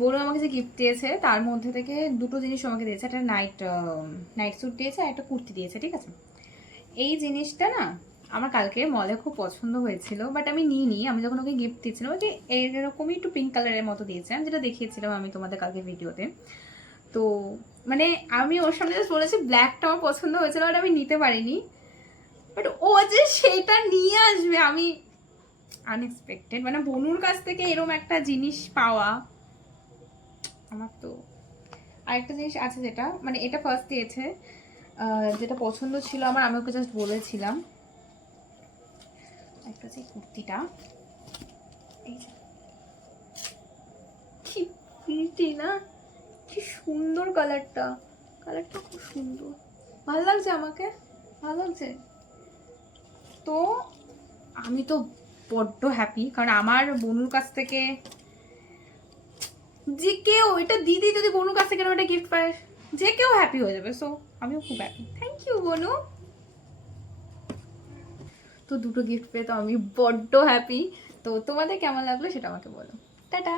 বনু আমাকে যে গিফট দিয়েছে, তার মধ্যে থেকে দুটো জিনিস আমাকে দিয়েছে, একটা নাইট নাইট স্যুট দিয়েছে আর একটা কুর্তি দিয়েছে, ঠিক আছে? এই জিনিসটা না আমার কালকে মলে খুব পছন্দ হয়েছিল বাট আমি নিইনি। আমি যখন ওকে গিফট দিয়েছিলাম, ওকে এরকমই একটু পিঙ্ক কালারের মতো দিয়েছিলাম, যেটা দেখিয়েছিলাম আমি তোমাদের কালকে ভিডিওতে তো মানে আমি ওর সামনে জাস্ট বলেছি ব্ল্যাকটা আমার পছন্দ হয়েছিল বাট আমি নিতে পারিনি। বাট ও যে সেটা নিয়ে আসবে, আমি আনএক্সপেক্টেড মানে বনুর কাছ থেকে এরকম একটা জিনিস পাওয়া আমার তো আরেকটা জিনিস আছে যেটা মানে এটা ফার্স্ট দিয়েছে যেটা পছন্দ ছিল আমার, আমি ওকে জাস্ট বলেছিলাম। একটা যে কুর্তিটা কি pretty না, কি সুন্দর কালারটা কালারটা খুব সুন্দর। ভালো লাগছে আমাকে? ভালো লাগছে? তো আমি তো বড্ড হ্যাপি কারণ আমার বনুর কাছ থেকে যে কেউ, এটা দিদি যদি বনুর কাছ থেকে ওটা গিফট পায়। যে কেউ হ্যাপি হয়ে যাবে সো আমিও খুব হ্যাপি থ্যাংক ইউ বনু। তো দুটো গিফট পেয়ে তো আমি বড্ড হ্যাপি তো তোমাদের কেমন লাগল সেটা আমাকে বলো। টাটা।